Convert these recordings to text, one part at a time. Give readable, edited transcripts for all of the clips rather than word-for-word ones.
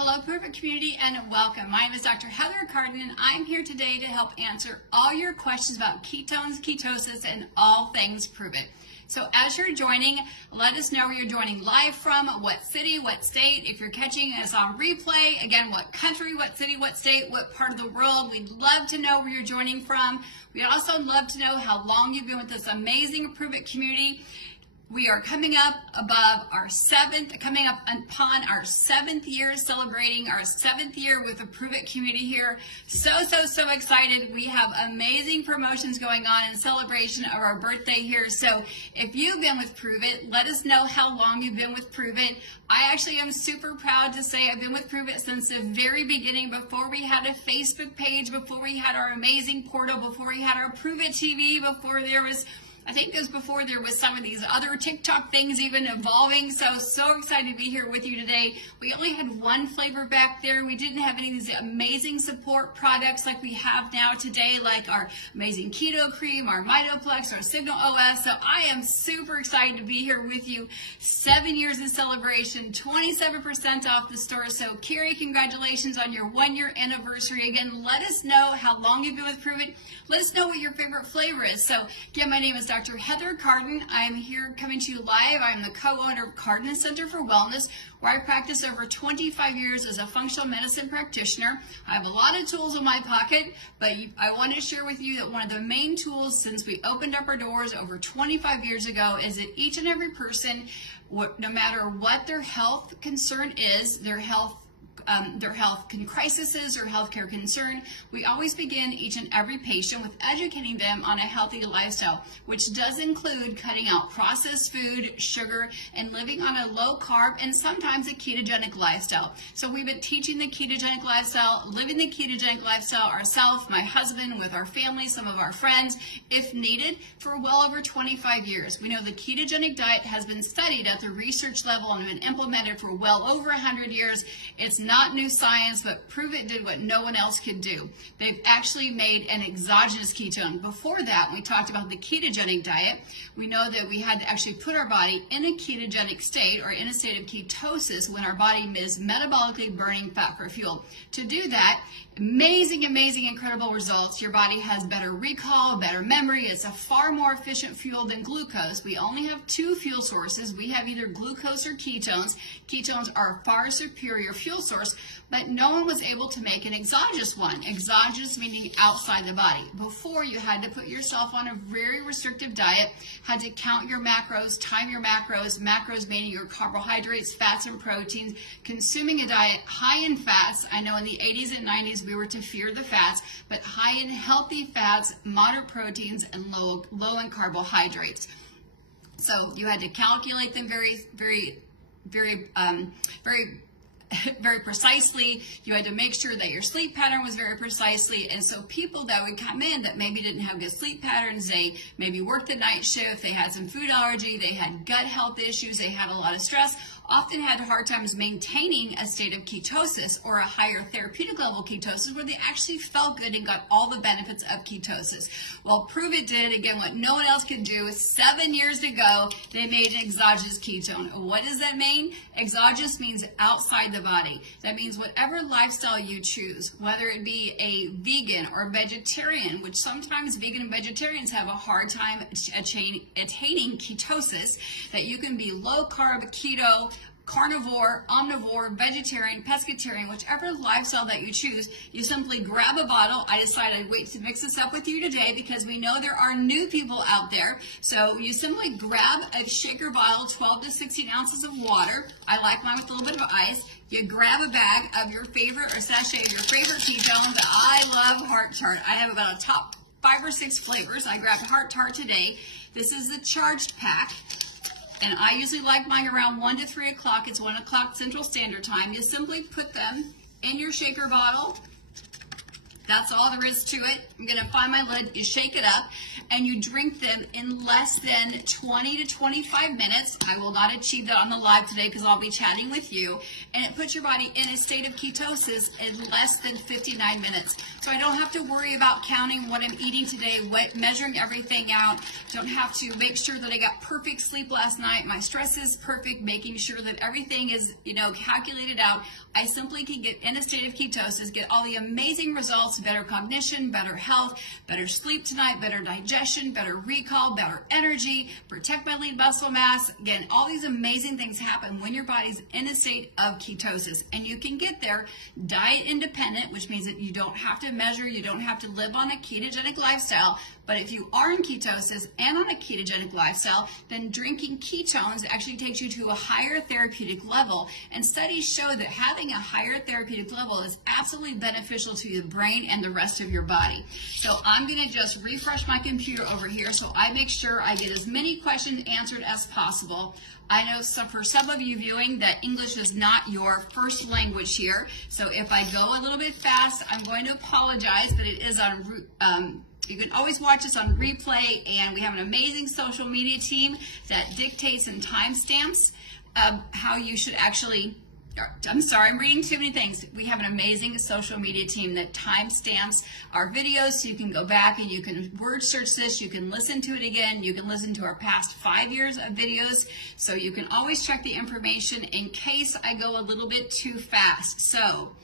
Hello, Pruvit community, and welcome. My name is Dr. Heather Cardin, and I'm here today to help answer all your questions about ketones, ketosis, and all things Pruvit. So as you're joining, let us know where you're joining live from, what city, what state. If you're catching us on replay, again, what country, what city, what state, what part of the world. We'd love to know where you're joining from. We'd also love to know how long you've been with this amazing Pruvit community. We are coming up upon our 7th year, celebrating our 7th year with the Pruvit community here. So excited. We have amazing promotions going on in celebration of our birthday here. So if you've been with Pruvit, let us know how long you've been with Pruvit. I actually am super proud to say I've been with Pruvit since the very beginning, before we had a Facebook page, before we had our amazing portal, before we had our Pruvit TV, before there was, I think it was before there was some of these other TikTok things even evolving. So excited to be here with you today. We only had one flavor back there. We didn't have any of these amazing support products like we have now today, like our amazing keto cream, our Mitoplex, our Signal OS. So I am super excited to be here with you. 7 years in celebration, 27% off the store. So Carrie, congratulations on your 1-year anniversary. Again, let us know how long you've been with Pruvit. Let us know what your favorite flavor is. So again, my name is Dr. Heather Cardin. I'm here coming to you live. I'm the co-owner of Cardin Center for Wellness, where I practice over 25 years as a functional medicine practitioner. I have a lot of tools in my pocket, but I want to share with you that one of the main tools since we opened up our doors over 25 years ago is that each and every person, no matter what their health concern is, their health crises or healthcare concern, we always begin each and every patient with educating them on a healthy lifestyle, which does include cutting out processed food, sugar, and living on a low carb and sometimes a ketogenic lifestyle. So we've been teaching the ketogenic lifestyle, living the ketogenic lifestyle ourselves, my husband, with our family, some of our friends, if needed, for well over 25 years. We know the ketogenic diet has been studied at the research level and been implemented for well over 100 years. It's not new science, but Pruvit did what no one else could do. They've actually made an exogenous ketone. Before that, we talked about the ketogenic diet. We know that we had to actually put our body in a ketogenic state, or in a state of ketosis, when our body is metabolically burning fat for fuel. To do that, amazing, incredible results. Your body has better recall, better memory. It's a far more efficient fuel than glucose. We only have 2 fuel sources. We have either glucose or ketones. Ketones are a far superior fuel source, but no one was able to make an exogenous one. Exogenous meaning outside the body. Before, you had to put yourself on a very restrictive diet, had to count your macros, time your macros, macros meaning your carbohydrates, fats, and proteins, consuming a diet high in fats. I know in the 80s and 90s we were to fear the fats, but high in healthy fats, moderate proteins, and low in carbohydrates. So you had to calculate them very precisely. You had to make sure that your sleep pattern was very precisely. And so people that would come in that maybe didn't have good sleep patterns, they maybe worked the night shift, they had some food allergy, they had gut health issues, they had a lot of stress, often had hard times maintaining a state of ketosis or a higher therapeutic level ketosis where they actually felt good and got all the benefits of ketosis. Well, Pruvit did, again, what no one else could do. 7 years ago, they made an exogenous ketone. What does that mean? Exogenous means outside the body. That means whatever lifestyle you choose, whether it be a vegan or vegetarian, which sometimes vegan and vegetarians have a hard time attaining ketosis, that you can be low carb, keto, carnivore, omnivore, vegetarian, pescatarian, whichever lifestyle that you choose, you simply grab a bottle. I decided I'd wait to mix this up with you today because we know there are new people out there. So you simply grab a shaker bottle, 12 to 16 ounces of water. I like mine with a little bit of ice. You grab a bag of your favorite or sachet of your favorite ketones. I love Heart Tart. I have about a top 5 or 6 flavors. I grabbed Heart Tart today. This is the charged pack. And I usually like mine around 1 to 3 o'clock. It's 1 o'clock Central Standard Time. You simply put them in your shaker bottle, That's all there is to it. I'm going to find my lid, you shake it up, and you drink them in less than 20 to 25 minutes. I will not achieve that on the live today because I'll be chatting with you. And it puts your body in a state of ketosis in less than 59 minutes. So I don't have to worry about counting what I'm eating today, measuring everything out. Don't have to make sure that I got perfect sleep last night. My stress is perfect, making sure that everything is, calculated out. I simply can get in a state of ketosis, get all the amazing results, better cognition, better health, better sleep tonight, better digestion, better recall, better energy, protect my lean muscle mass. Again, all these amazing things happen when your body's in a state of ketosis. And you can get there diet independent, which means that you don't have to measure, you don't have to live on a ketogenic lifestyle. But if you are in ketosis and on a ketogenic lifestyle, then drinking ketones actually takes you to a higher therapeutic level. And studies show that having a higher therapeutic level is absolutely beneficial to your brain and the rest of your body. So I'm going to just refresh my computer over here so I make sure I get as many questions answered as possible. I know for some of you viewing that English is not your first language here. So if I go a little bit fast, I'm going to apologize, but it is on you can always watch us on replay, and we have an amazing social media team that dictates and timestamps how you should actually, I'm sorry, I'm reading too many things. We have an amazing social media team that timestamps our videos, so you can go back and you can word search this, you can listen to it again, you can listen to our past 5 years of videos, so you can always check the information in case I go a little bit too fast. So,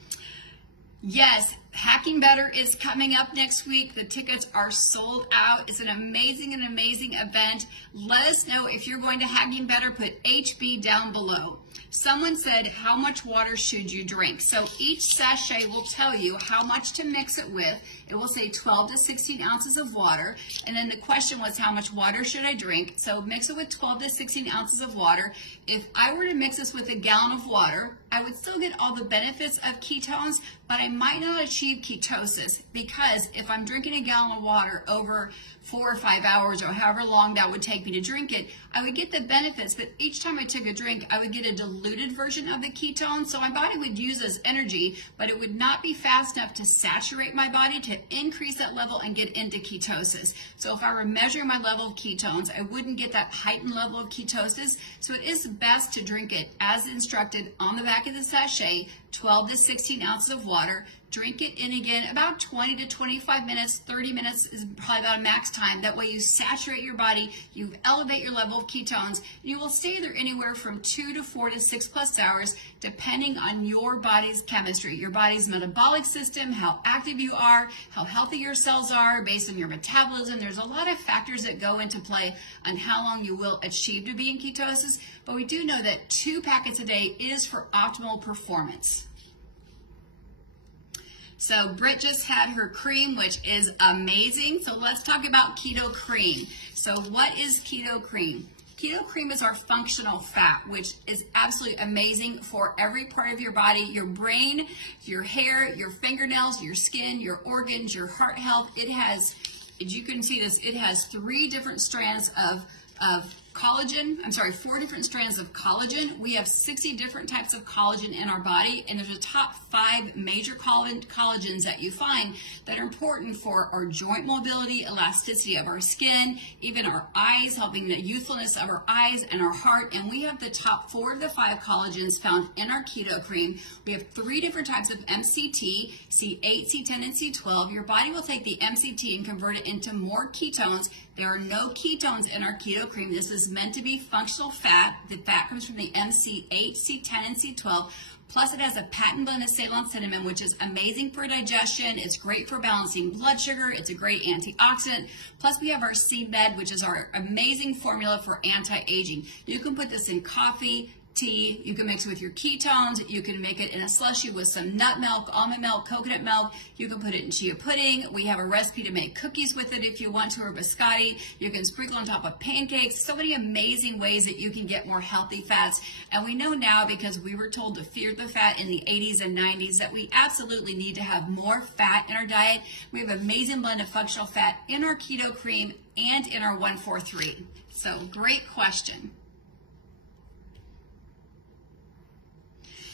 yes, Hacking Better is coming up next week. The tickets are sold out. It's an amazing event. Let us know if you're going to Hacking Better. Put HB down below. Someone said, how much water should you drink? So each sachet will tell you how much to mix it with. It will say 12 to 16 ounces of water. And then the question was, how much water should I drink? So mix it with 12 to 16 ounces of water. If I were to mix this with a gallon of water, I would still get all the benefits of ketones, but I might not achieve ketosis, because if I'm drinking a gallon of water over 4 or 5 hours or however long that would take me to drink it, I would get the benefits, but each time I took a drink, I would get a diluted version of the ketone, so my body would use as energy, but it would not be fast enough to saturate my body to increase that level and get into ketosis. So if I were measuring my level of ketones, I wouldn't get that heightened level of ketosis, so it is best to drink it as instructed on the back of the sachet, 12 to 16 ounces of water. Drink it in again about 20 to 25 minutes. 30 minutes is probably about a max time. That way you saturate your body, you elevate your level of ketones, and you will stay there anywhere from 2 to 4 to 6 plus hours, depending on your body's chemistry, your body's metabolic system, how active you are, how healthy your cells are, based on your metabolism. There's a lot of factors that go into play on how long you will achieve to be in ketosis, but we do know that 2 packets a day is for optimal performance. So Britt just had her cream, which is amazing. So let's talk about keto cream. So what is keto cream? Keto cream is our functional fat, which is absolutely amazing for every part of your body, your brain, your hair, your fingernails, your skin, your organs, your heart health. It has, as you can see this, it has 3 different strands of collagen. I'm sorry, 4 different strands of collagen. We have 60 different types of collagen in our body, and there's a top 5 major collagens that you find that are important for our joint mobility, elasticity of our skin, even our eyes, helping the youthfulness of our eyes and our heart. And we have the top 4 of the 5 collagens found in our keto cream. We have 3 different types of MCT, C8, C10, and C12. Your body will take the MCT and convert it into more ketones. There are no ketones in our keto cream. This is meant to be functional fat. The fat comes from the MC8, C10, and C12. Plus, it has a patent blend of Ceylon cinnamon, which is amazing for digestion. It's great for balancing blood sugar. It's a great antioxidant. Plus, we have our C-Med, which is our amazing formula for anti-aging. You can put this in coffee, tea, you can mix it with your ketones, you can make it in a slushy with some nut milk, almond milk, coconut milk, you can put it in chia pudding. We have a recipe to make cookies with it if you want to, or biscotti. You can sprinkle on top of pancakes. So many amazing ways that you can get more healthy fats. And we know now, because we were told to fear the fat in the 80s and 90s, that we absolutely need to have more fat in our diet. We have an amazing blend of functional fat in our keto cream and in our 143. So great question.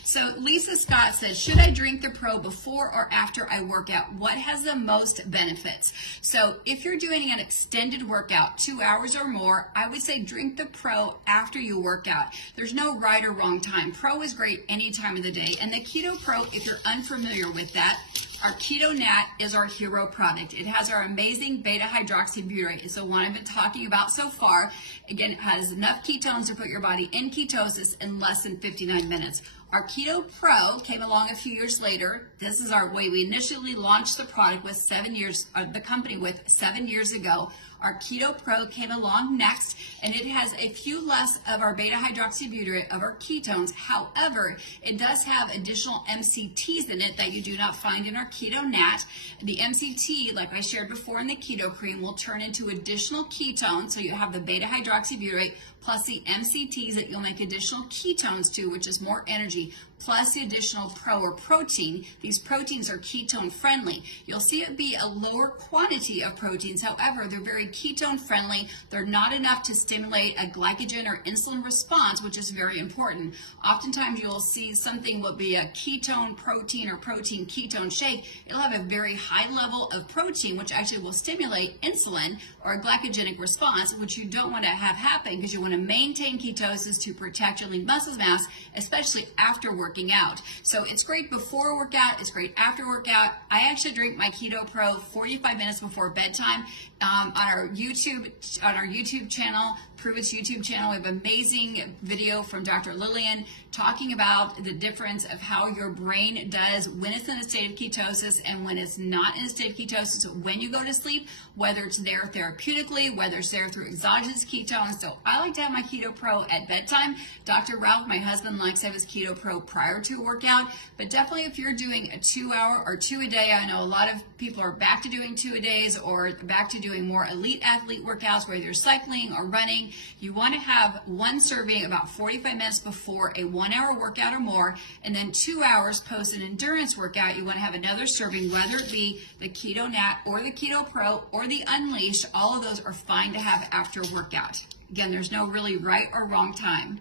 So Lisa Scott says, should I drink the Pro before or after I work out? What has the most benefits? So if you're doing an extended workout, 2 hours or more, I would say drink the Pro after you work out. There's no right or wrong time. Pro is great any time of the day. And the Keto Pro, if you're unfamiliar with that, our Keto NAT is our hero product. It has our amazing beta-hydroxybutyrate. It's the one I've been talking about so far. Again, it has enough ketones to put your body in ketosis in less than 59 minutes. Our Keto Pro came along a few years later. This is our way we initially launched the product with 7 years, the company with 7 years ago. Our Keto Pro came along next, and it has a few less of our beta-hydroxybutyrate of our ketones. However, it does have additional MCTs in it that you do not find in our Keto NAT. The MCT, like I shared before in the Keto Cream, will turn into additional ketones. So you have the beta-hydroxybutyrate plus the MCTs that you'll make additional ketones to, which is more energy, plus the additional Pro or protein. These proteins are ketone friendly. You'll see it be a lower quantity of proteins. However, they're very ketone friendly. They're not enough to stimulate a glycogen or insulin response, which is very important. Oftentimes you'll see something will be a ketone protein or protein ketone shake. It'll have a very high level of protein, which actually will stimulate insulin or a glycogenic response, which you don't want to have happen because you want to maintain ketosis to protect your lean muscle mass, especially after working out. So it's great before workout, it's great after workout. I actually drink my Keto Pro 45 minutes before bedtime. On our YouTube channel, Pruvit's YouTube channel, we have an amazing video from Dr. Lillian talking about the difference of how your brain does when it's in a state of ketosis and when it's not in a state of ketosis when you go to sleep, whether it's there therapeutically, whether it's there through exogenous ketones. So I like to have my Keto Pro at bedtime. Dr. Ralph, my husband, likes to have his Keto Pro prior to a workout, but definitely if you're doing a 2 hour or 2 a day, I know a lot of people are back to doing 2 a days or back to doing more elite athlete workouts, whether you're cycling or running. You want to have one serving about 45 minutes before a 1 hour workout or more, and then 2 hours post an endurance workout. You want to have another serving, whether it be the Keto NAT or the Keto Pro or the Unleashed. All of those are fine to have after workout. Again, there's no really right or wrong time.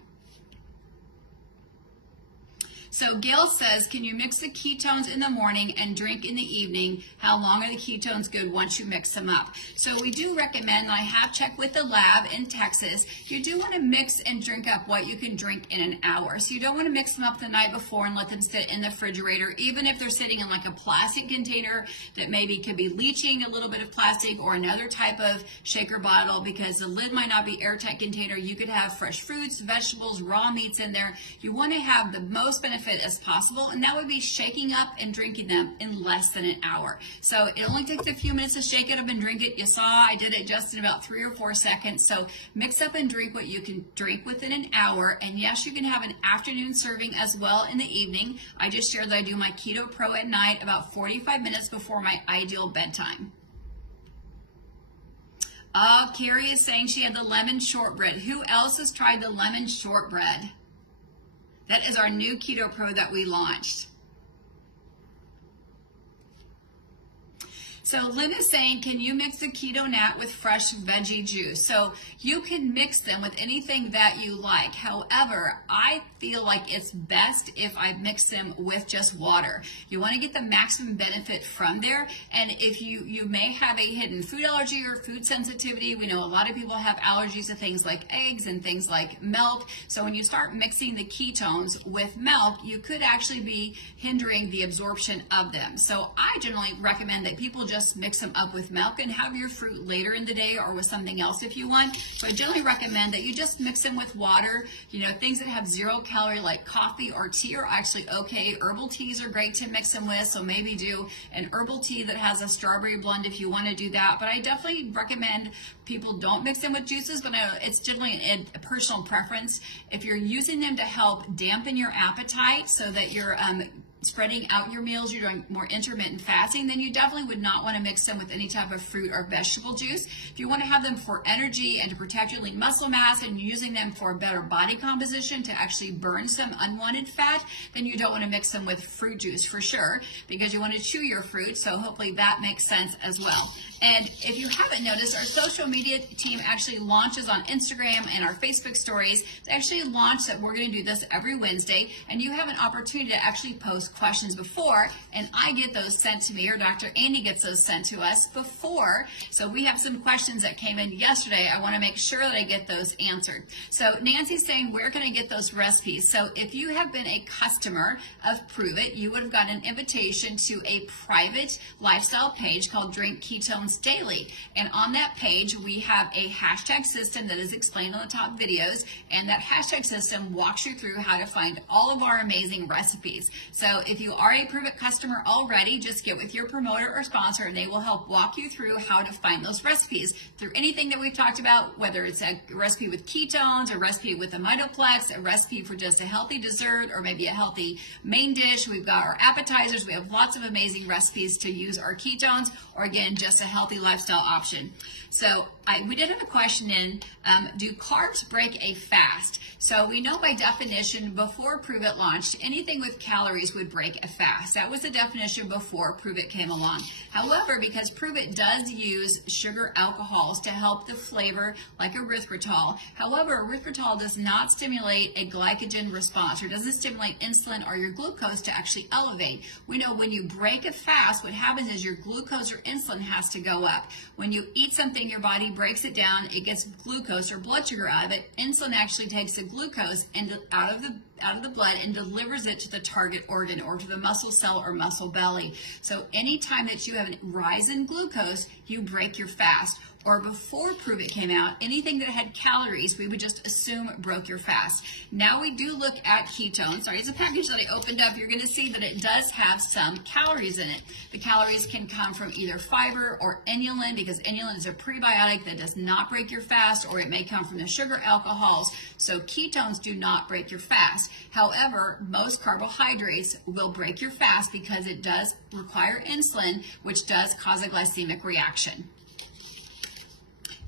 So Gail says, can you mix the ketones in the morning and drink in the evening? How long are the ketones good once you mix them up? So we do recommend, and I have checked with the lab in Texas, you do want to mix and drink up what you can drink in an hour. So you don't want to mix them up the night before and let them sit in the refrigerator, even if they're sitting in like a plastic container that maybe could be leaching a little bit of plastic or another type of shaker bottle, because the lid might not be airtight container. You could have fresh fruits, vegetables, raw meats in there. You want to have the most benefit as possible, and that would be shaking up and drinking them in less than an hour. So it only takes a few minutes to shake it up and drink it. You saw I did it just in about 3 or 4 seconds. So mix up and drink what you can drink within an hour. And yes, you can have an afternoon serving as well in the evening. I just shared that I do my Keto Pro at night about 45 minutes before my ideal bedtime. Oh, Carrie is saying she had the lemon shortbread. Who else has tried the lemon shortbread? That is our new Keto Pro that we launched. So Lynn is saying, can you mix the Keto NAT with fresh veggie juice? So you can mix them with anything that you like. However, I feel like it's best if I mix them with just water. You want to get the maximum benefit from there. And if you may have a hidden food allergy or food sensitivity, we know a lot of people have allergies to things like eggs and things like milk. So when you start mixing the ketones with milk, you could actually be hindering the absorption of them. So I generally recommend that people just mix them up with milk and have your fruit later in the day or with something else if you want. So I generally recommend that you just mix them with water. You know, things that have 0 calorie like coffee or tea are actually okay. Herbal teas are great to mix them with, so maybe do an herbal tea that has a strawberry blend if you want to do that. But I definitely recommend people don't mix them with juices, but it's generally a personal preference. If you're using them to help dampen your appetite so that you're spreading out your meals, you're doing more intermittent fasting, then you definitely would not want to mix them with any type of fruit or vegetable juice. If you want to have them for energy and to protect your lean muscle mass and using them for a better body composition to actually burn some unwanted fat, then you don't want to mix them with fruit juice for sure, because you want to chew your fruit. So hopefully that makes sense as well. And if you haven't noticed, our social media team actually launches on Instagram and our Facebook stories. They actually launch that we're going to do this every Wednesday, and you have an opportunity to actually post questions before, and I get those sent to me, or Dr. Andy gets those sent to us before. So we have some questions that came in yesterday. I want to make sure that I get those answered. So Nancy's saying, where can I get those recipes? So if you have been a customer of Pruvit, you would have gotten an invitation to a private lifestyle page called Drink Ketones Daily. And on that page, we have a hashtag system that is explained on the top videos, and that hashtag system walks you through how to find all of our amazing recipes. So if you are a Pruvit customer already, just get with your promoter or sponsor, and they will help walk you through how to find those recipes through anything that we've talked about, whether it's a recipe with ketones, a recipe with a Mitoplex, a recipe for just a healthy dessert, or maybe a healthy main dish. We've got our appetizers. We have lots of amazing recipes to use our ketones, or again, just a healthy lifestyle option. So we did have a question in, do carbs break a fast? So we know by definition, before Pruvit launched, anything with calories would break a fast. That was the definition before Pruvit came along. However, because Pruvit does use sugar alcohols to help the flavor, like erythritol. However, erythritol does not stimulate a glycogen response, or doesn't stimulate insulin or your glucose to actually elevate. We know when you break a fast, what happens is your glucose or insulin has to go up. When you eat something, your body breaks it down, it gets glucose or blood sugar out of it. Insulin actually takes the glucose out of the blood and delivers it to the target organ, or to the muscle cell or muscle belly. So anytime that you have a rise in glucose, you break your fast. Or before Pruvit came out, anything that had calories, we would just assume broke your fast. Now we do look at ketones. Sorry, it's a package that I opened up. You're going to see that it does have some calories in it. The calories can come from either fiber or inulin, because inulin is a prebiotic that does not break your fast, or it may come from the sugar alcohols. So ketones do not break your fast. However, most carbohydrates will break your fast because it does require insulin, which does cause a glycemic reaction.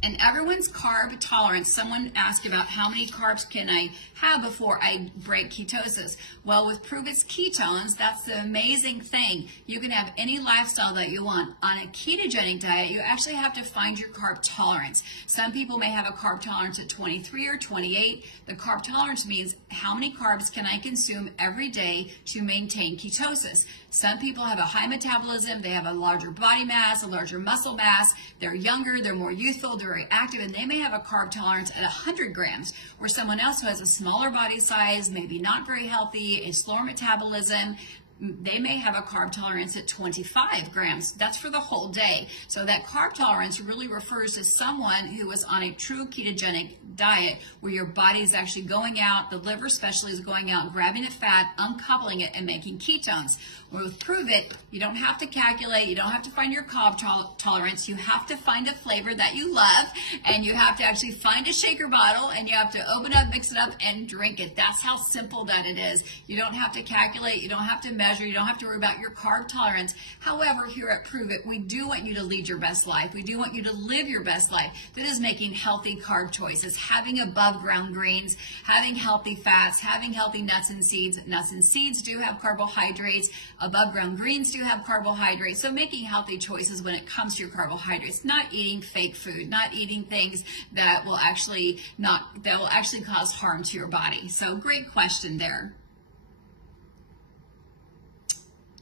And everyone's carb tolerance, someone asked about how many carbs can I have before I break ketosis. Well, with Pruvit's ketones, that's the amazing thing. You can have any lifestyle that you want. On a ketogenic diet, you actually have to find your carb tolerance. Some people may have a carb tolerance at 23 or 28. The carb tolerance means how many carbs can I consume every day to maintain ketosis. Some people have a high metabolism, they have a larger body mass, a larger muscle mass, they're younger, they're more youthful, they're very active, and they may have a carb tolerance at 100 grams, or someone else who has a smaller body size, maybe not very healthy, a slower metabolism, they may have a carb tolerance at 25 grams. That's for the whole day. So that carb tolerance really refers to someone who is on a true ketogenic diet, where your body is actually going out, the liver especially is going out, grabbing the fat, uncoupling it, and making ketones. Where with Pruvit, you don't have to calculate, you don't have to find your carb tolerance, you have to find a flavor that you love, and you have to actually find a shaker bottle, and you have to open up, mix it up, and drink it. That's how simple that it is. You don't have to calculate, you don't have to measure, you don't have to worry about your carb tolerance. However, here at Pruvit, we do want you to lead your best life. We do want you to live your best life. That is making healthy carb choices, having above ground greens, having healthy fats, having healthy nuts and seeds. Nuts and seeds do have carbohydrates. Above ground greens do have carbohydrates. So making healthy choices when it comes to your carbohydrates, not eating fake food, not eating things that will actually cause harm to your body. So great question there.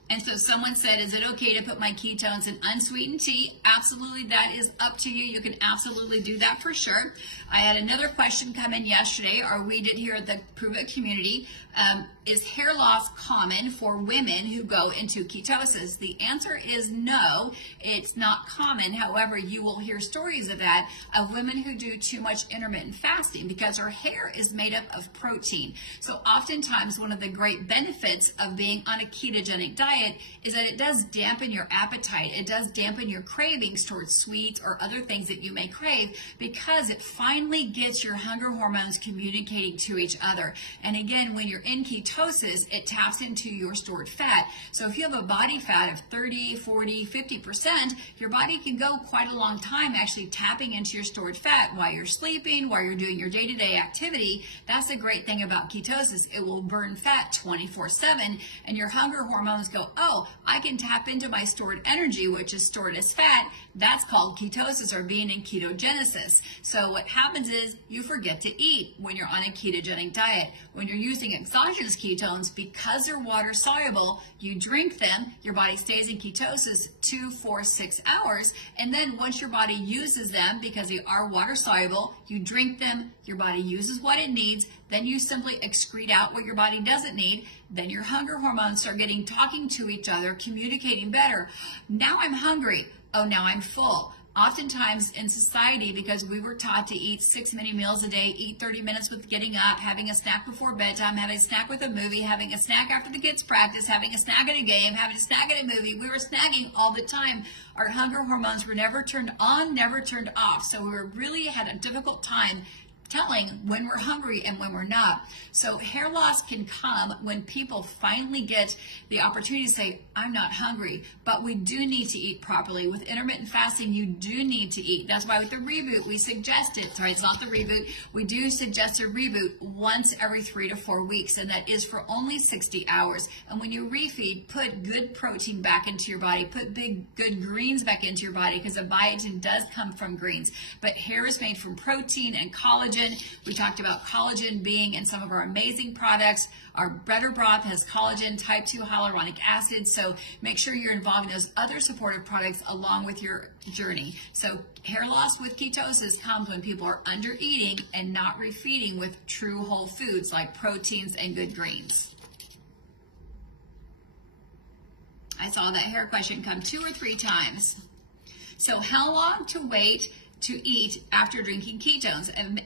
And so someone said, is it okay to put my ketones in unsweetened tea? Absolutely, that is up to you. You can absolutely do that for sure. I had another question come in yesterday, or we did here at the Pruvit community. Is hair loss common for women who go into ketosis? The answer is no, it's not common. However, you will hear stories of that, of women who do too much intermittent fasting, because our hair is made up of protein. So oftentimes one of the great benefits of being on a ketogenic diet is that it does dampen your appetite. It does dampen your cravings towards sweets or other things that you may crave, because it finally gets your hunger hormones communicating to each other. And again, when you're in ketosis, it taps into your stored fat. So if you have a body fat of 30, 40, 50%, your body can go quite a long time actually tapping into your stored fat while you're sleeping, while you're doing your day-to-day activity. That's the great thing about ketosis. It will burn fat 24/7, and your hunger hormones go oh, I can tap into my stored energy, which is stored as fat. That's called ketosis, or being in ketogenesis. So what happens is you forget to eat when you're on a ketogenic diet. When you're using exogenous ketones, because they're water soluble, you drink them, your body stays in ketosis 2, 4, 6 hours, and then once your body uses them, because they are water soluble, you drink them, your body uses what it needs, then you simply excrete out what your body doesn't need. Then your hunger hormones start talking to each other, communicating better. Now I'm hungry. Oh, now I'm full. Oftentimes in society, because we were taught to eat 6 mini meals a day, eat 30 minutes with getting up, having a snack before bedtime, having a snack with a movie, having a snack after the kids practice, having a snack at a game, having a snack at a movie. We were snacking all the time. Our hunger hormones were never turned on, never turned off. So we really had a difficult time telling when we're hungry and when we're not. So hair loss can come when people finally get the opportunity to say, I'm not hungry, but we do need to eat properly. With intermittent fasting, you do need to eat. That's why with the reboot, we suggest it. Sorry, it's not the reboot. We do suggest a reboot once every 3 to 4 weeks, and that is for only 60 hours. And when you refeed, put good protein back into your body, put good greens back into your body, because a biotin does come from greens. But hair is made from protein and collagen. We talked about collagen being in some of our amazing products. Our butter broth has collagen, type 2 hyaluronic acid. So make sure you're involved in those other supportive products along with your journey. So hair loss with ketosis comes when people are under eating and not refeeding with true whole foods like proteins and good greens. I saw that hair question come 2 or 3 times. So how long to wait to eat after drinking ketones? And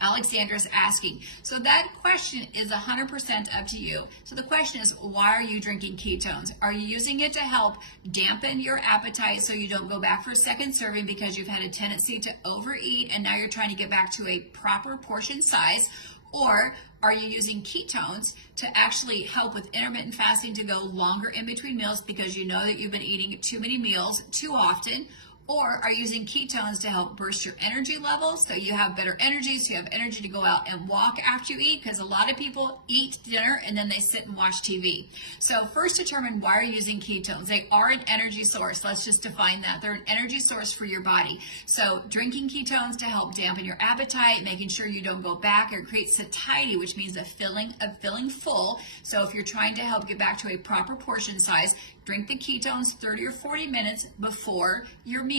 Alexandra's asking. So that question is 100% up to you. So the question is, why are you drinking ketones? Are you using it to help dampen your appetite so you don't go back for a second serving because you've had a tendency to overeat and now you're trying to get back to a proper portion size? Or are you using ketones to actually help with intermittent fasting to go longer in between meals because you know that you've been eating too many meals too often? Or are you using ketones to help burst your energy levels so you have better energy, so you have energy to go out and walk after you eat? Because a lot of people eat dinner and then they sit and watch TV. So first determine why are you using ketones. They are an energy source. Let's just define that. They're an energy source for your body. So drinking ketones to help dampen your appetite, making sure you don't go back, or create satiety, which means a feeling full. So if you're trying to help get back to a proper portion size, drink the ketones 30 or 40 minutes before your meal.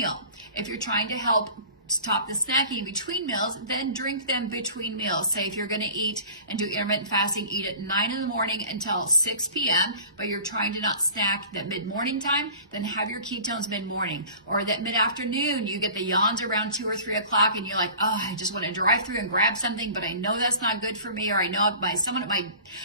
If you're trying to help stop the snacking between meals, then drink them between meals. Say if you're going to eat and do intermittent fasting, eat at 9 in the morning until 6 p.m., but you're trying to not snack that mid-morning time, then have your ketones mid-morning. Or that mid-afternoon, you get the yawns around 2 or 3 o'clock and you're like, oh, I just want to drive through and grab something, but I know that's not good for me, or I know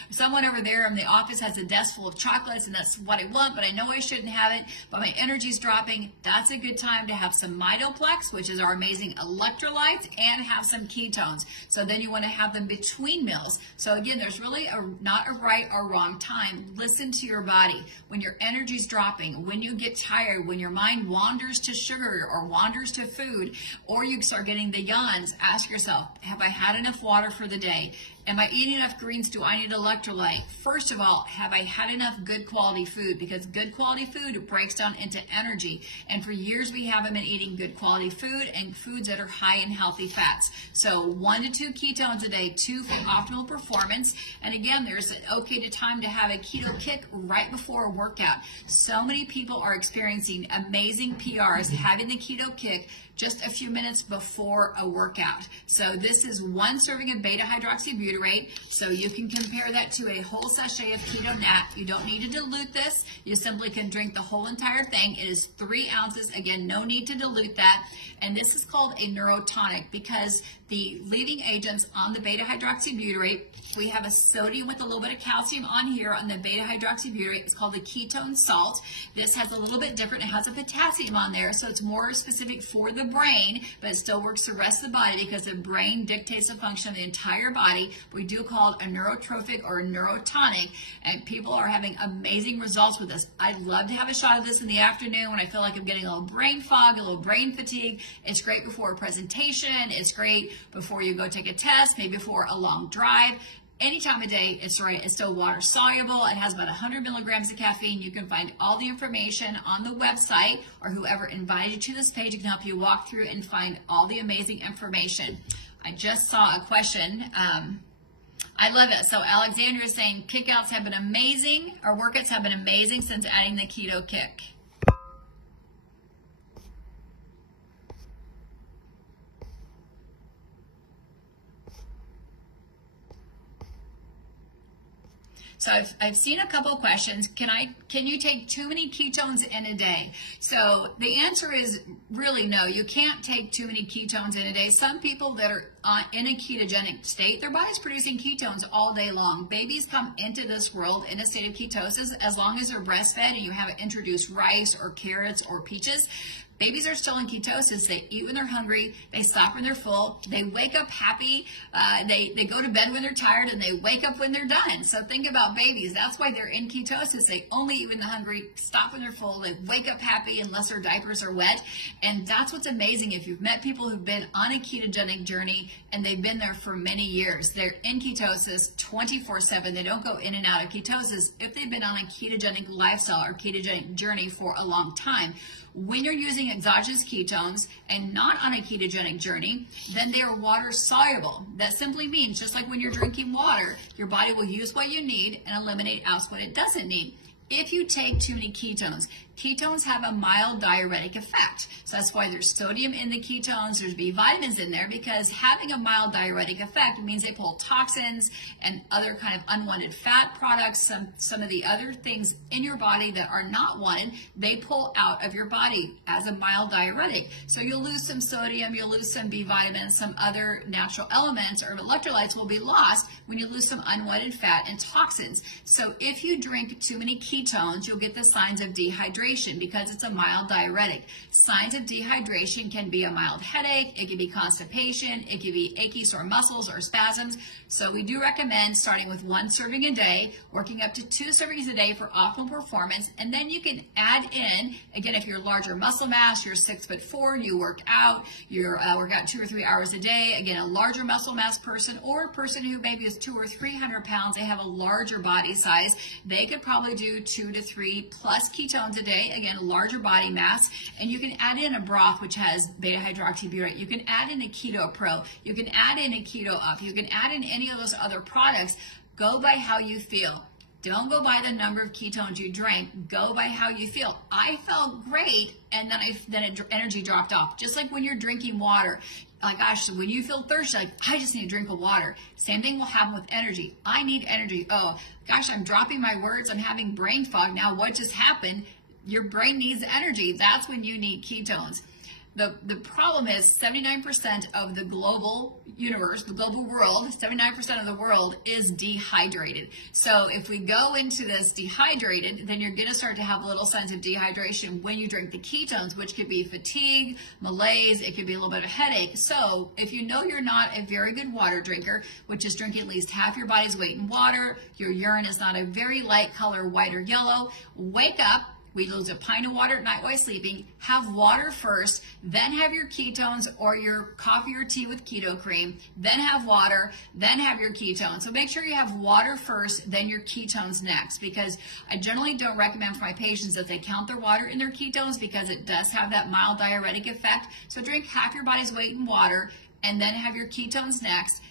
someone over there in the office has a desk full of chocolates and that's what I want, but I know I shouldn't have it, but my energy's dropping. That's a good time to have some Mitoplex, which is our amazing electrolytes, and have some ketones. So then you want to have them between meals. So again, there's really not a right or wrong time. Listen to your body. When your energy's dropping, when you get tired, when your mind wanders to sugar or wanders to food, or you start getting the yawns, ask yourself, have I had enough water for the day? Am I eating enough greens? Do I need electrolyte? First of all, have I had enough good quality food? Because good quality food breaks down into energy. And for years we haven't been eating good quality food and foods that are high in healthy fats. So 1 to 2 ketones a day, 2 for optimal performance. And again, there's an okay time to have a keto kick right before a workout. So many people are experiencing amazing PRs having the keto kick just a few minutes before a workout. So this is 1 serving of beta hydroxybutyrate. So you can compare that to a whole sachet of Keto NAT. You don't need to dilute this. You simply can drink the whole entire thing. It is 3 ounces. Again, no need to dilute that. And this is called a neurotonic because the leading agents on the beta hydroxybutyrate, we have a sodium with a little bit of calcium on here on the beta hydroxybutyrate. It's called the ketone salt. This has a little bit different. It has a potassium on there, so it's more specific for the brain, but it still works the rest of the body because the brain dictates the function of the entire body. We do call it a neurotrophic or a neurotonic, and people are having amazing results with this. I'd love to have a shot of this in the afternoon when I feel like I'm getting a little brain fog, a little brain fatigue. It's great before a presentation. It's great before you go take a test, maybe before a long drive. any time of day. It's right. It's still water soluble. It has about 100 milligrams of caffeine. You can find all the information on the website, or whoever invited you to this page can help you walk through and find all the amazing information. I just saw a question. I love it. So Alexandra is saying kickouts have been amazing, or workouts have been amazing since adding the keto kick. So I've seen a couple of questions. Can you take too many ketones in a day? So the answer is really no. You can't take too many ketones in a day. Some people that are in a ketogenic state, their body's producing ketones all day long. Babies come into this world in a state of ketosis as long as they're breastfed and you haven't introduced rice or carrots or peaches. Babies are still in ketosis. They eat when they're hungry. They stop when they're full. They wake up happy. They go to bed when they're tired, and they wake up when they're done. So think about babies. That's why they're in ketosis. They only eat when they're hungry, stop when they're full. They wake up happy unless their diapers are wet. And that's what's amazing. If you've met people who've been on a ketogenic journey and they've been there for many years, they're in ketosis 24/7. They don't go in and out of ketosis if they've been on a ketogenic lifestyle or ketogenic journey for a long time. When you're using exogenous ketones and not on a ketogenic journey, then they are water soluble. That simply means, just like when you're drinking water, your body will use what you need and eliminate out what it doesn't need. If you take too many ketones, ketones have a mild diuretic effect. So that's why there's sodium in the ketones, there's B vitamins in there, because having a mild diuretic effect means they pull toxins and other kind of unwanted fat products, some of the other things in your body that are not wanted, they pull out of your body as a mild diuretic. So you'll lose some sodium, you'll lose some B vitamins, some other natural elements or electrolytes will be lost when you lose some unwanted fat and toxins. So if you drink too many ketones, you'll get the signs of dehydration because it's a mild diuretic. Signs of dehydration can be a mild headache, it can be constipation, it can be achy sore muscles or spasms. So we do recommend starting with 1 serving a day, working up to 2 servings a day for optimal performance, and then you can add in, again, if you're larger muscle mass, you're 6'4", you work out, you work out 2 or 3 hours a day, again, a larger muscle mass person, or a person who maybe is 200 or 300 pounds, they have a larger body size, they could probably do 2 to 3 plus ketones a day, again, a larger body mass, and you can add in a broth which has beta-hydroxybutyrate. You can add in a Keto Pro. You can add in a Keto Up. You can add in any of those other products. Go by how you feel. Don't go by the number of ketones you drank. Go by how you feel. I felt great, and then energy dropped off. Just like when you're drinking water. Like, gosh, when you feel thirsty, like, I just need a drink of water. Same thing will happen with energy. I need energy. Oh, gosh, I'm dropping my words. I'm having brain fog. Now, what just happened? Your brain needs energy. That's when you need ketones. The problem is 79% of the global universe, the global world, 79% of the world is dehydrated. So if we go into this dehydrated, then you're going to start to have little signs of dehydration when you drink the ketones, which could be fatigue, malaise, it could be a little bit of headache. So if you know you're not a very good water drinker, which is drinking at least half your body's weight in water, your urine is not a very light color, white or yellow, wake up. We lose a pint of water at night while sleeping. Have water first, then have your ketones or your coffee or tea with keto cream, then have water, then have your ketones. So make sure you have water first, then your ketones next, because I generally don't recommend for my patients that they count their water in their ketones because it does have that mild diuretic effect. So drink half your body's weight in water and then have your ketones next.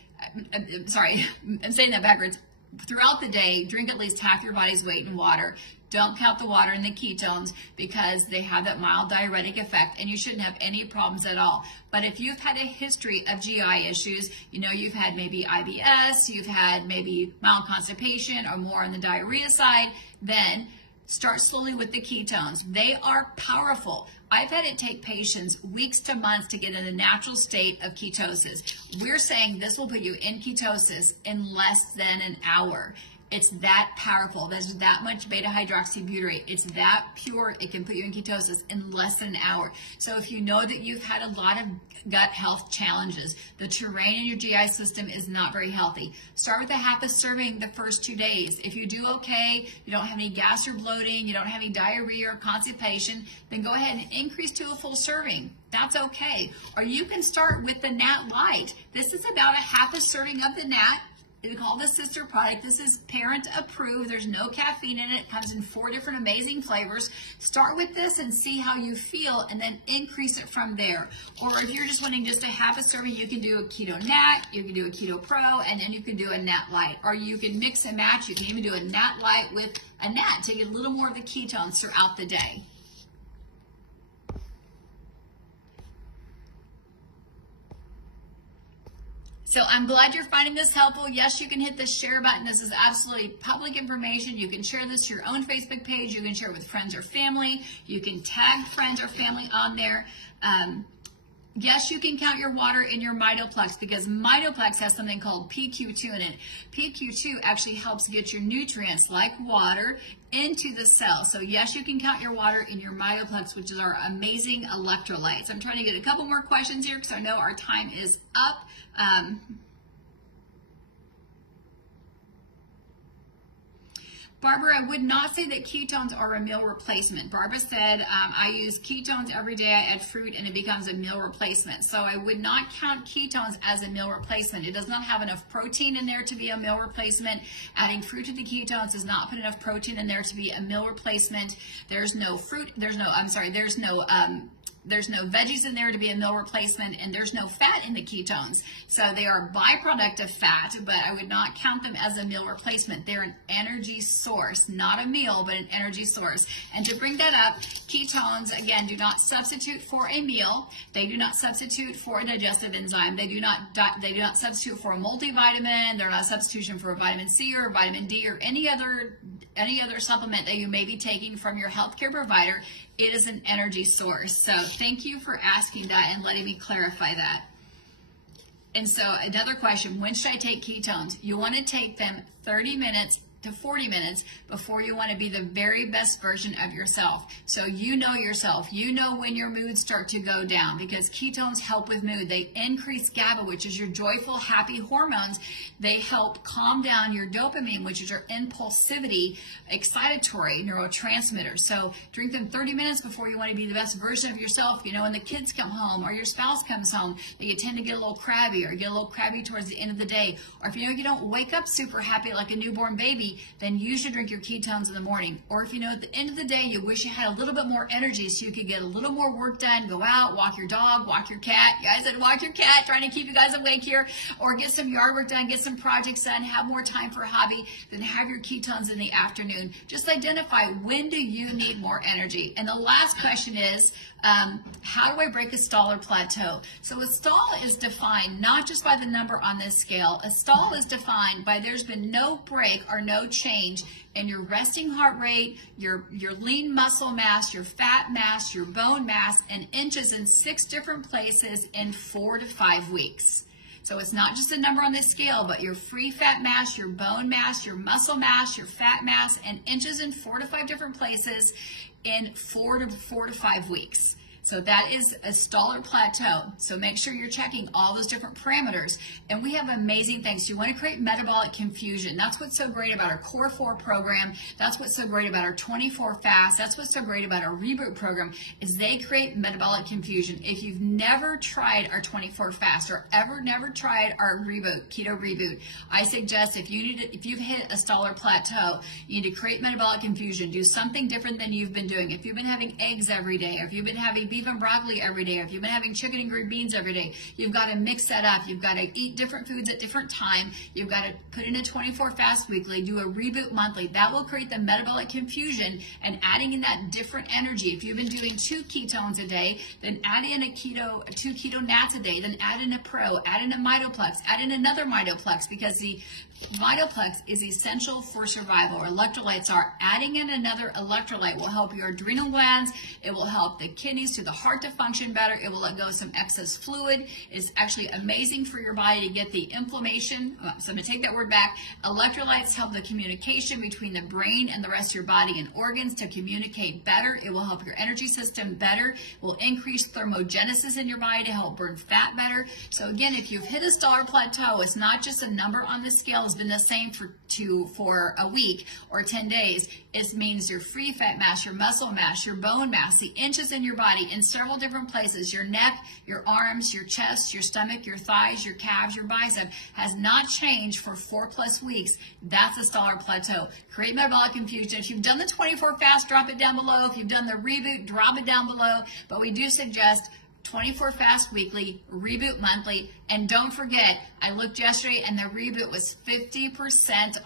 Sorry, I'm saying that backwards. Throughout the day, drink at least half your body's weight in water. Don't count the water in the ketones because they have that mild diuretic effect and you shouldn't have any problems at all. But if you've had a history of GI issues, you know you've had maybe IBS, you've had maybe mild constipation or more on the diarrhea side, then start slowly with the ketones. They are powerful. I've had it take patients weeks to months to get in a natural state of ketosis. We're saying this will put you in ketosis in less than an hour. It's that powerful. There's that much beta-hydroxybutyrate. It's that pure, it can put you in ketosis in less than an hour. So if you know that you've had a lot of gut health challenges, the terrain in your GI system is not very healthy, start with a half a serving the first 2 days. If you do okay, you don't have any gas or bloating, you don't have any diarrhea or constipation, then go ahead and increase to a full serving. That's okay. Or you can start with the NAT Light. This is about a half a serving of the NAT We call this sister product. This is parent approved. There's no caffeine in it. It comes in 4 different amazing flavors. Start with this and see how you feel, and then increase it from there. Or if you're just wanting just a half a serving, you can do a Keto NAT, you can do a Keto Pro, and then you can do a NAT Light. Or you can mix and match. You can even do a NAT Light with a NAT to get a little more of the ketones throughout the day. So I'm glad you're finding this helpful. Yes, you can hit the share button. This is absolutely public information. You can share this to your own Facebook page. You can share it with friends or family. You can tag friends or family on there. Yes, you can count your water in your Mitoplex, because Mitoplex has something called PQ2 in it. PQ2 actually helps get your nutrients, like water, into the cell. So yes, you can count your water in your Mitoplex, which is our amazing electrolytes. I'm trying to get a couple more questions here because I know our time is up. Barbara, I would not say that ketones are a meal replacement. Barbara said, I use ketones every day. I add fruit and it becomes a meal replacement. So I would not count ketones as a meal replacement. It does not have enough protein in there to be a meal replacement. Adding fruit to the ketones does not put enough protein in there to be a meal replacement. There's no fruit, there's no veggies in there to be a meal replacement, and there's no fat in the ketones. So they are a byproduct of fat, but I would not count them as a meal replacement. They're an energy source, not a meal, but an energy source. And to bring that up, ketones, again, do not substitute for a meal. They do not substitute for a digestive enzyme. They do not substitute for a multivitamin. They're not a substitution for a vitamin C or a vitamin D or any other supplement that you may be taking from your healthcare provider. It is an energy source. So thank you for asking that and letting me clarify that. And so another question, when should I take ketones? You want to take them 30 minutes to 40 minutes before you want to be the very best version of yourself. So you know yourself. You know when your moods start to go down, because ketones help with mood. They increase GABA, which is your joyful, happy hormones. They help calm down your dopamine, which is your impulsivity, excitatory neurotransmitter. So drink them 30 minutes before you want to be the best version of yourself. You know, when the kids come home or your spouse comes home, you tend to get a little crabby, or get a little crabby towards the end of the day. Or if you know you don't wake up super happy like a newborn baby, then you should drink your ketones in the morning. Or if you know at the end of the day you wish you had a little bit more energy so you could get a little more work done, go out, walk your dog, walk your cat. You guys said walk your cat, trying to keep you guys awake here. Or get some yard work done, get some projects done, have more time for a hobby, then have your ketones in the afternoon. Just identify, when do you need more energy? And the last question is, how do I break a stall or plateau? So a stall is defined not just by the number on this scale. A stall is defined by there's been no break or no change in your resting heart rate, your lean muscle mass, your fat mass, your bone mass, and inches in 6 different places in 4 to 5 weeks. So it's not just a number on this scale, but your free fat mass, your bone mass, your muscle mass, your fat mass, and inches in 4 to 5 different places in 4 to 5 weeks. So that is a stall or plateau. So make sure you're checking all those different parameters. And we have amazing things. You want to create metabolic confusion. That's what's so great about our Core 4 program. That's what's so great about our 24 fast. That's what's so great about our Reboot program, is they create metabolic confusion. If you've never tried our 24 fast or never tried our Reboot, Keto Reboot, I suggest if you've hit a stall or plateau, you need to create metabolic confusion. Do something different than you've been doing. If you've been having eggs every day, or if you've been having beef and broccoli every day, or if you've been having chicken and green beans every day, you've got to mix that up. You've got to eat different foods at different time. You've got to put in a 24 fast weekly, do a Reboot monthly. That will create the metabolic confusion, and adding in that different energy. If you've been doing 2 ketones a day, then add in 2 Keto NATs a day, then add in a Pro, add in a Mitoplex, add in another Mitoplex, because the Mitoplex is essential for survival. Electrolytes are. Adding in another electrolyte will help your adrenal glands. It will help the kidneys to the heart to function better. It will let go of some excess fluid. It's actually amazing for your body to get the inflammation. So I'm going to take that word back. Electrolytes help the communication between the brain and the rest of your body and organs to communicate better. It will help your energy system better. It will increase thermogenesis in your body to help burn fat better. So again, if you've hit a stall or plateau, it's not just a number on the scale. has been the same for a week or 10 days. It means your free fat mass, your muscle mass, your bone mass, the inches in your body in several different places, your neck, your arms, your chest, your stomach, your thighs, your calves, your bicep, has not changed for 4+ weeks. That's a stellar plateau. Create metabolic confusion. If you've done the 24 fast, drop it down below. If you've done the reboot, drop it down below. But we do suggest 24 fast weekly, reboot monthly, and don't forget, I looked yesterday and the reboot was 50%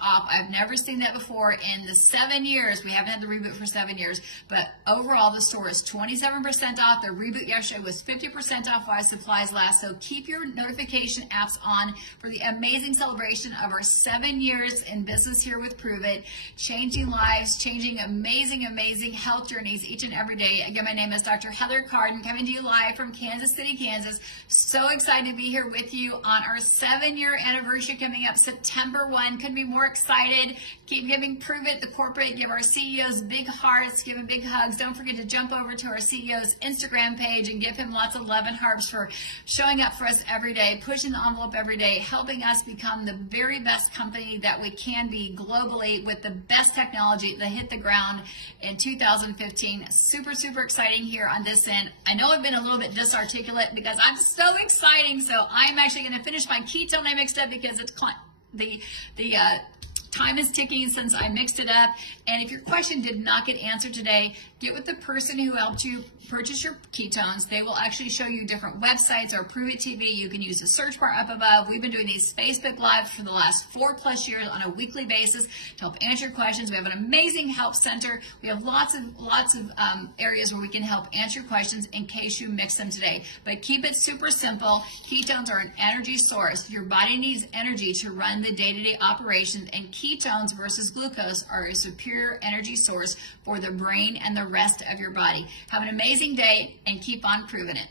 off. I've never seen that before in the 7 years. We haven't had the reboot for 7 years, but overall the store is 27% off. The reboot yesterday was 50% off while supplies last. So keep your notification apps on for the amazing celebration of our 7 years in business here with Pruvit, changing lives, changing amazing, amazing health journeys each and every day. Again, my name is Dr. Heather Carden, coming to you live from Kansas City, Kansas. So excited to be here with you on our 7-year anniversary coming up September 1. Couldn't be more excited. Keep giving Pruvit, the corporate, give our CEOs big hearts, give them big hugs. Don't forget to jump over to our CEO's Instagram page and give him lots of love and hearts for showing up for us every day, pushing the envelope every day, helping us become the very best company that we can be globally with the best technology that hit the ground in 2015. Super, super exciting here on this end. I know I've been a little bit disarticulate because I'm so exciting. So I'm actually going to finish my ketone I mixed up because it's the time is ticking since I mixed it up. And if your question did not get answered today, get with the person who helped you purchase your ketones. They will actually show you different websites or Pruvit TV. You can use the search bar up above. We've been doing these Facebook Lives for the last 4+ years on a weekly basis to help answer your questions. We have an amazing help center. We have lots of areas where we can help answer your questions in case you mix them today. But keep it super simple. Ketones are an energy source. Your body needs energy to run the day-to-day operations, and ketones versus glucose are a superior energy source for the brain and the rest of your body. Have an amazing day and keep on proving it.